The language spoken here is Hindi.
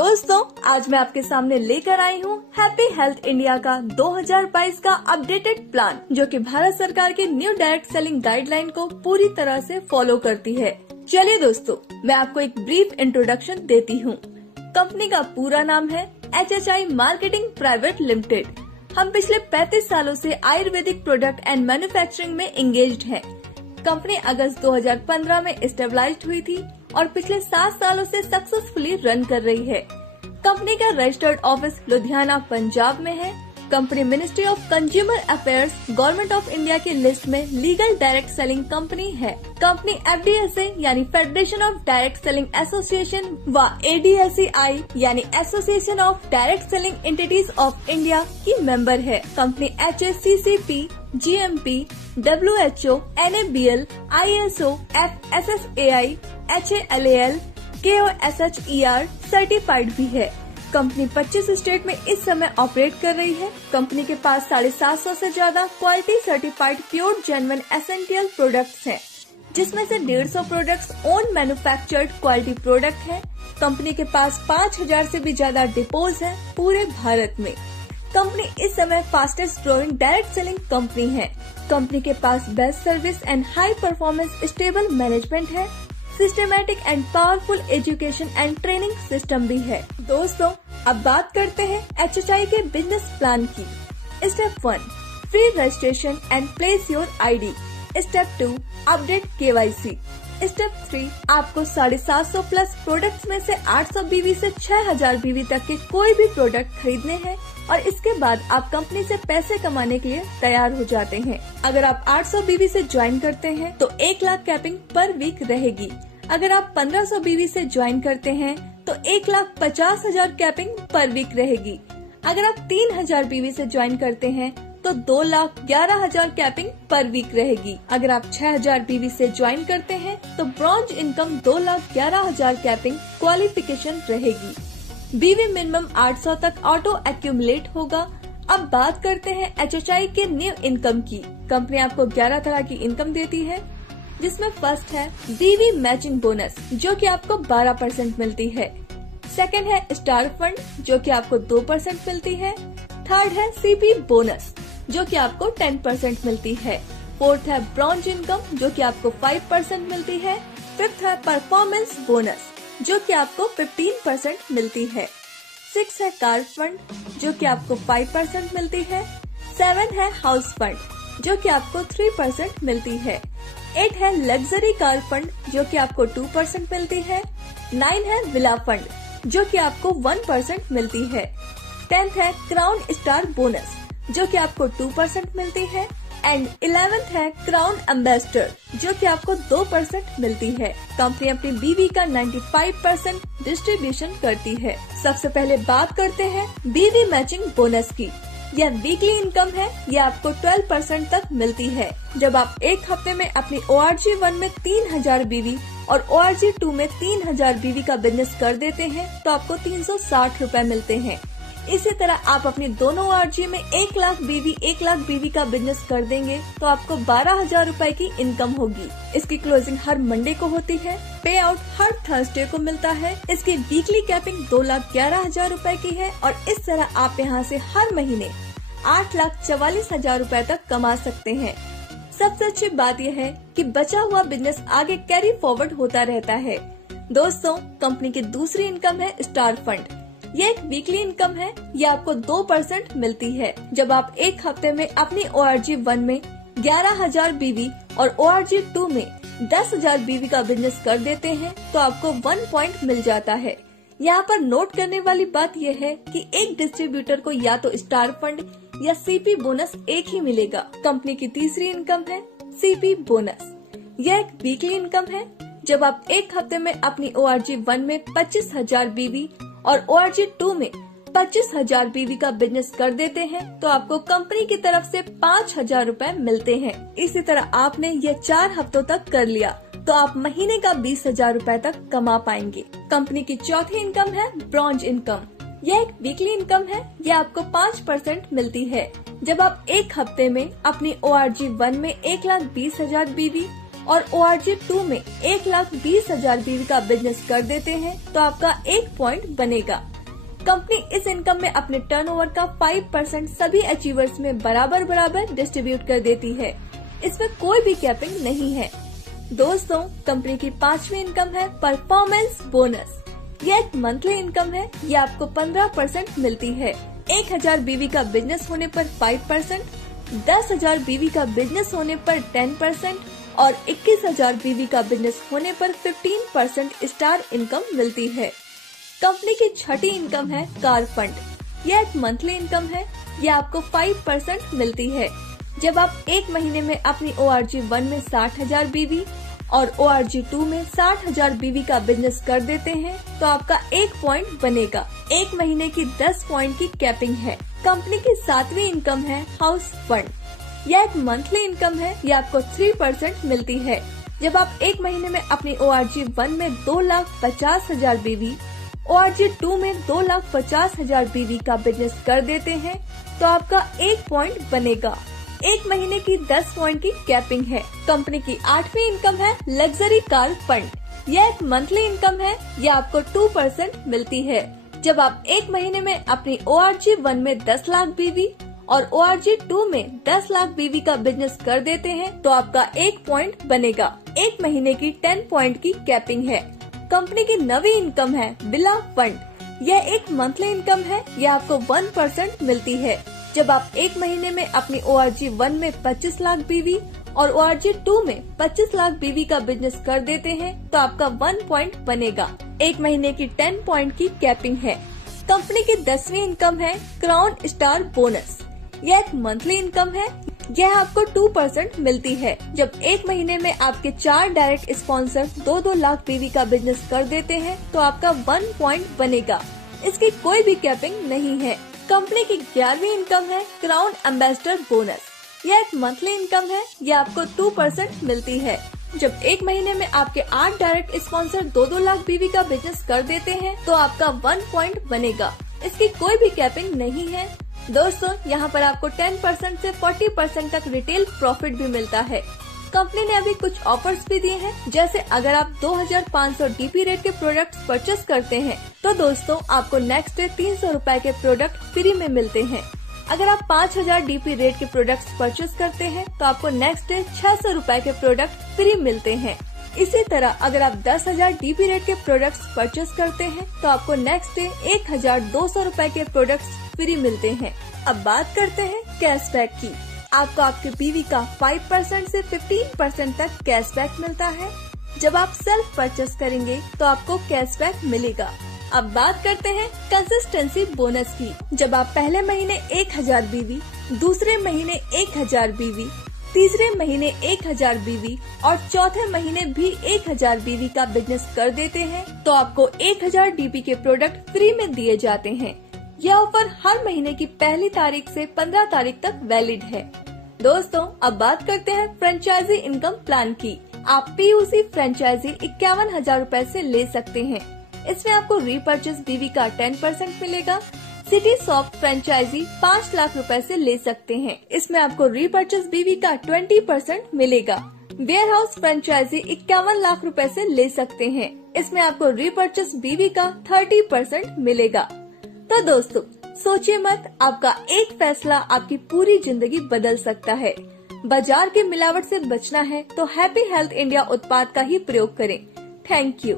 दोस्तों, आज मैं आपके सामने लेकर आई हूँ हैप्पी हेल्थ इंडिया का 2022 का अपडेटेड प्लान, जो कि भारत सरकार की न्यू डायरेक्ट सेलिंग गाइडलाइन को पूरी तरह से फॉलो करती है। चलिए दोस्तों, मैं आपको एक ब्रीफ इंट्रोडक्शन देती हूँ। कंपनी का पूरा नाम है HHI मार्केटिंग प्राइवेट लिमिटेड। हम पिछले 35 सालों से आयुर्वेदिक प्रोडक्ट एंड मैन्युफैक्चरिंग में एंगेज्ड हैं। कंपनी अगस्त 2015 में स्टेबलाइज्ड हुई थी और पिछले 7 सालों से सक्सेसफुली रन कर रही है। कंपनी का रजिस्टर्ड ऑफिस लुधियाना, पंजाब में है। Company ministry of consumer affairs, government of India की लिस्ट में लीगल डायरेक्ट सेलिंग कंपनी है। कंपनी FDSA यानी federation of direct selling association व ADSEI यानी association of direct selling entities of India की मेंबर है। Company HACCP, GMP, WHO, NABL, ISO, FSSAI, HALAL, KOSHER certified भी है। कंपनी 25 स्टेट में इस समय ऑपरेट कर रही है। कंपनी के पास 750 से ज्यादा quality certified pure genuine essential products हैं, जिसमें से 150 products own manufactured quality product हैं। कंपनी के पास 5000 से भी ज्यादा डिपोज हैं पूरे भारत में। कंपनी इस समय fastest growing direct selling company है। कंपनी के पास best service and high performance stable management है। Systematic and powerful education and training system भी है। दोस्तों, अब बात करते हैं HHI के बिजनेस प्लान की। Step 1, free registration and place your ID। Step 2, update KYC। Step 3, आपको 750 प्लस प्रोडक्ट्स में से 800 BV से 6000 BV तक के कोई भी प्रोडक्ट खरीदने हैं और इसके बाद आप कंपनी से पैसे कमाने के लिए तैयार हो जाते हैं। अगर आप 800 BV से ज्वाइन करते हैं तो 1 लाख कैपिंग पर वीक रहेगी। अगर आप 1500 BV से ज्वाइन करते हैं तो 1,50,000 कैपिंग पर वीक रहेगी। अगर आप 3000 BV से ज्वाइन करते हैं तो 2,11,000 कैपिंग पर वीक रहेगी। अगर आप 6000 BV से ज्वाइन करते हैं तो ब्रॉन्ज इनकम 2,11,000 कैपिंग क्वालिफिकेशन रहेगी। BV मिनिमम 800 तक ऑटो एक्यूमुलेट होगा। अब बात करते हैं HHI के न्यू इनकम की। कंपनी आपको 11 तरह की इनकम देती है, जिसमें फर्स्ट है BV मैचिंग बोनस, जो कि आपको 12% मिलती है। सेकंड है स्टार फंड, जो कि आपको 2% मिलती है। थर्ड है CP बोनस, जो कि आपको 10% मिलती है। फोर्थ है ब्रॉन्ज इनकम, जो कि आपको 5% मिलती है। फिफ्थ है परफॉर्मेंस बोनस, जो कि आपको 15% मिलती है। सिक्स है कार फंड, जो कि आपको 5% मिलती है। 7 है हाउस फंड, जो कि आपको 3% मिलती है। 8 है लग्जरी कार फंड, जो कि आपको 2% मिलती है। 9 है विला फंड, जो कि आपको 1% मिलती है। 10th है क्राउन स्टार बोनस, जो कि आपको 2% मिलती है। एंड 11th है क्राउन एम्बेसडर, जो कि आपको 2% मिलती है। कंपनी अपनी BV का 95% डिस्ट्रीब्यूशन करती है। सबसे पहले बात करते हैं BV मैचिंग बोनस की। यह वीकली इनकम है। यह आपको 12% तक मिलती है। जब आप एक हफ्ते में अपनी ORG1 में 3000 BV और ORG2 में 3000 BV का बिजनेस कर देते हैं तो आपको 360 रूपए मिलते हैं। इसी तरह आप अपनी दोनों ORG में 1 लाख BV का बिजनेस कर देंगे तो आपको 12,000 रूपए की इनकम होगी। इसकी क्लोजिंग हर मंडे को होती है। पे आउट हर थर्सडे को मिलता है। इसकी वीकली कैपिंग 2,11,000 रूपए की है और इस तरह आप यहाँ से हर महीने 8,44,000 रूपए तक कमा सकते हैं। सबसे अच्छी बात यह है कि बचा हुआ बिजनेस आगे कैरी फॉरवर्ड होता रहता है। दोस्तों, कंपनी की दूसरी इनकम है स्टार फंड। ये एक वीकली इनकम है। ये आपको 2% मिलती है। जब आप एक हफ्ते में अपनी ORG1 में 11,000 BV और ORG2 में 10,000 BV का बिजनेस कर देते हैं तो आपको 1 पॉइंट मिल जाता है। यहाँ पर नोट करने वाली बात यह है कि एक डिस्ट्रीब्यूटर को या तो स्टार फंड या CP बोनस एक ही मिलेगा। कंपनी की तीसरी इनकम है CP बोनस। यह एक वीकली इनकम है। जब आप एक हफ्ते में अपनी ORG1 में 25,000 BV और ORG2 में 25,000 BV का बिजनेस कर देते हैं तो आपको कंपनी की तरफ से 5,000 रूपए मिलते हैं। इसी तरह आपने ये 4 हफ्तों तक कर लिया तो आप महीने का 20,000 रूपए तक कमा पाएंगे। कंपनी की चौथी इनकम है ब्रॉन्ज इनकम। यह एक वीकली इनकम है। यह आपको 5% मिलती है। जब आप एक हफ्ते में अपनी ORG1 में 1,20,000 BV और ORG2 में 1,20,000 BV का बिजनेस कर देते हैं तो आपका 1 पॉइंट बनेगा। कंपनी इस इनकम में अपने टर्नओवर का 5% सभी अचीवर्स में बराबर डिस्ट्रीब्यूट कर देती है। इसमें कोई भी कैपिंग नहीं है। दोस्तों, कंपनी की 5वीं इनकम है परफॉर्मेंस बोनस। यह एक मंथली इनकम है। ये आपको 15% मिलती है। 1000 बीवी का बिजनेस होने पर 5%, 10,000 बीवी का बिजनेस होने पर 10% और 21,000 बीवी का बिजनेस होने पर 15% स्टार इनकम मिलती है। कंपनी की 6ठी इनकम है कार फंड। यह एक मंथली इनकम है। यह आपको 5% मिलती है। जब आप एक महीने में अपनी ORG 1 में 60,000 बीवी और ORG 2 में 60,000 बीवी का बिजनेस कर देते हैं तो आपका 1 पॉइंट बनेगा। एक महीने की 10 पॉइंट की कैपिंग है। कंपनी की 7वीं इनकम है हाउस फंड। यह एक मंथली इनकम है। यह आपको 3% मिलती है। जब आप एक महीने में अपनी ORG 1 में 2,50,000 बीवी, ORG 2 में 2,50,000 बीवी का बिजनेस कर देते हैं तो आपका 1 पॉइंट बनेगा। एक महीने की 10 पॉइंट की कैपिंग है। कंपनी की 8वीं इनकम है लग्जरी कार फंड। यह एक मंथली इनकम है। यह आपको 2% मिलती है। जब आप एक महीने में अपनी ORG 1 में 10 लाख बीवी और ORG 2 में 10 लाख बीवी का बिजनेस कर देते हैं तो आपका 1 पॉइंट बनेगा। एक महीने की 10 पॉइंट की कैपिंग है। कंपनी की 9वीं इनकम है बिला फंड। यह एक मंथली इनकम है। यह आपको 1% मिलती है। जब आप एक महीने में अपनी ORG 1 में 25 लाख बीवी और ORG 2 में 25 लाख बीवी का बिजनेस कर देते हैं तो आपका 1 पॉइंट बनेगा। एक महीने की 10 पॉइंट की कैपिंग है। कंपनी की 10वीं इनकम है क्राउन स्टार बोनस। यह एक मंथली इनकम है। यह आपको 2% मिलती है। जब एक महीने में आपके 4 डायरेक्ट स्पॉन्सर 2-2 लाख बीवी का बिजनेस कर देते हैं तो आपका 1 पॉइंट बनेगा। इसकी कोई भी कैपिंग नहीं है। कंपनी की 11वीं इनकम है क्राउन एम्बेसडर बोनस। यह एक मंथली इनकम है। यह आपको 2% मिलती है। जब एक महीने में आपके 8 डायरेक्ट स्पॉन्सर 2-2 लाख बीवी का बिजनेस कर देते हैं तो आपका 1 पॉइंट बनेगा। इसकी कोई भी कैपिंग नहीं है। दोस्तों, यहाँ पर आपको 10% से 40% तक रिटेल प्रॉफिट भी मिलता है। कंपनी ने अभी कुछ ऑफर्स भी दिए हैं, जैसे अगर आप 2,500 DP रेट के प्रोडक्ट्स परचेस करते हैं तो दोस्तों आपको नेक्स्ट डे 300 रूपए के प्रोडक्ट फ्री में मिलते हैं। अगर आप 5,000 DP रेट के प्रोडक्ट्स परचेस करते हैं तो आपको नेक्स्ट डे 600 रूपए के प्रोडक्ट फ्री मिलते हैं। इसी तरह अगर आप 10,000 DP रेट के प्रोडक्ट्स परचेस करते हैं तो आपको नेक्स्ट डे 1,200 रूपए के प्रोडक्ट्स फ्री मिलते हैं। अब बात करते हैं कैशबैक की। आपको आपके बीवी का 5% से 15% तक कैशबैक मिलता है। जब आप सेल्फ परचेस करेंगे तो आपको कैशबैक मिलेगा। अब बात करते हैं कंसिस्टेंसी बोनस की। जब आप पहले महीने 1,000 बीवी, दूसरे महीने 1,000 बीवी, तीसरे महीने 1,000 बीवी और चौथे महीने भी 1,000 बीवी का बिजनेस कर देते हैं तो आपको 1,000 DP के प्रोडक्ट फ्री में दिए जाते हैं। यह ऑफर हर महीने की पहली तारीख से 15 तारीख तक वैलिड है। दोस्तों, अब बात करते हैं फ्रेंचाइजी इनकम प्लान की। आप PUC फ्रेंचाइजी 51,000 रूपए से ले सकते हैं। इसमें आपको रीपर्चेस बीवी का 10% मिलेगा। सिटी सॉफ्ट फ्रेंचाइजी 5 लाख रूपए से ले सकते हैं। इसमें आपको रीपर्चेस बीवी का 20% मिलेगा। वेयर हाउस फ्रेंचाइजी 51 लाख रूपए से ले सकते हैं। इसमें आपको रीपर्चेस बीवी का 30% मिलेगा। तो दोस्तों, सोचिए मत, आपका एक फैसला आपकी पूरी जिंदगी बदल सकता है। बाजार की मिलावट से बचना है तो हैप्पी हेल्थ इंडिया उत्पाद का ही प्रयोग करें। Thank you.